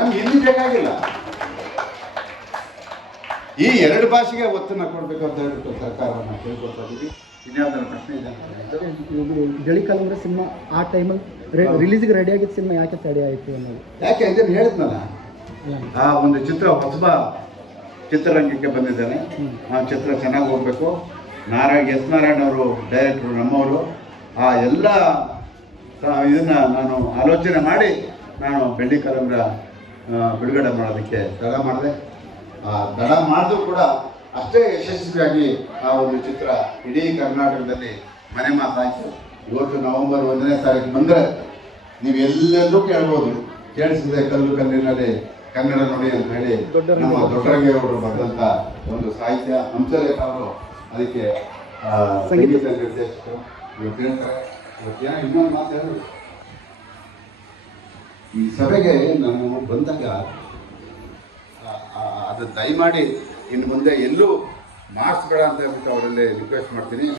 ನಮ್ಗೆ ಹಿಂದಿ ಬೇಕಾಗಿಲ್ಲ. ಈ ಎರಡು ಭಾಷೆಗೆ ಒತ್ತನ್ನು ಕೊಡಬೇಕು ಅಂತ ಹೇಳ್ಬಿಟ್ಟು ಸರ್ಕಾರವನ್ನು ಕೇಳ್ಕೊಳ್ತಾ ಇದ್ದೀವಿ. ಇನ್ಯಾವುದಾದ್ರು ಪ್ರಶ್ನೆ ಇದೆ ಅಂತ ಜಳಿ ಕಲಂದ್ರ ಸಿನಿಮಾ ಆ ಟೈಮಲ್ಲಿ ರಿಲೀಸ್ಗೆ ರೆಡಿ ಆಗಿದ್ದ ಸಿನಿಮಾ ಯಾಕೆ ತಡೆ ಆಯಿತು ಅನ್ನೋದು. ಯಾಕೆ ಅಂತ ಹೇಳಿದ್ನಲ್ಲ. ಆ ಒಂದು ಚಿತ್ರ ಹೊಸಬ ಚಿತ್ರರಂಗಕ್ಕೆ ಬಂದಿದ್ದಾನೆ. ಆ ಚಿತ್ರ ಚೆನ್ನಾಗಿ ಹೋಗ್ಬೇಕು ನಾರಾಯಣ ಎಸ್ ನಾರಾಯಣ ಅವರು ಡೈರೆಕ್ಟ್ರು ನಮ್ಮವರು. ಆ ಎಲ್ಲ ಇದನ್ನು ನಾನು ಆಲೋಚನೆ ಮಾಡಿ ನಾನು ಬೆಳ್ಳಿ ಕಲಂದ್ರ ಆ, ಬಿಡುಗಡೆ ಮಾಡೋದಕ್ಕೆ ತಡ ಮಾಡಿದೆ. ಆ, ತಡ ಮಾಡಿದ್ರು ಕೂಡ ಅಷ್ಟೇ ಯಶಸ್ವಿಯಾಗಿ ಆ ಒಂದು ಚಿತ್ರ ಇಡೀ ಕರ್ನಾಟಕದಲ್ಲಿ ಮನೆ ಮಾತಾಯಿತು ಇವತ್ತು ನವೆಂಬರ್ ಒಂದನೇ ತಾರೀಕು ಬಂದರೆ ನೀವು ಎಲ್ಲೆಲ್ಲೂ ಕೇಳ್ಬೋದು. ಕೇಳಿಸಿದೆ ಕಲ್ಲು ಕಲ್ಲಿನಲ್ಲಿ ಕನ್ನಡ ನೋಡಿ ಅಂತ ಹೇಳಿ ನಮ್ಮ ದೊಡ್ಡರಂಗೆ ಅವರು ಬರೆದಂತ ಒಂದು ಸಾಹಿತ್ಯ ಹಂಸಲೇಖ ಅವರು ಅದಕ್ಕೆ ಸಂಗೀತ ನಿರ್ದೇಶಕರು ಇವತ್ತು ಹೇಳ್ತಾರೆ ಇವತ್ತು ಏನೋ ಇನ್ನೊಂದು ಮಾತು ಹೇಳಿ ಈ ಸಭೆಗೆ ನಾನು ಬಂದಾಗ ಅದು ದಯಮಾಡಿ ಇನ್ನು ಮುಂದೆ ಎಲ್ಲೂ ಮಾಡಿಸ್ಬೇಡ ಅಂತ ಹೇಳ್ಬಿಟ್ಟು ಅವರಲ್ಲಿ ರಿಕ್ವೆಸ್ಟ್ ಮಾಡ್ತೀನಿ.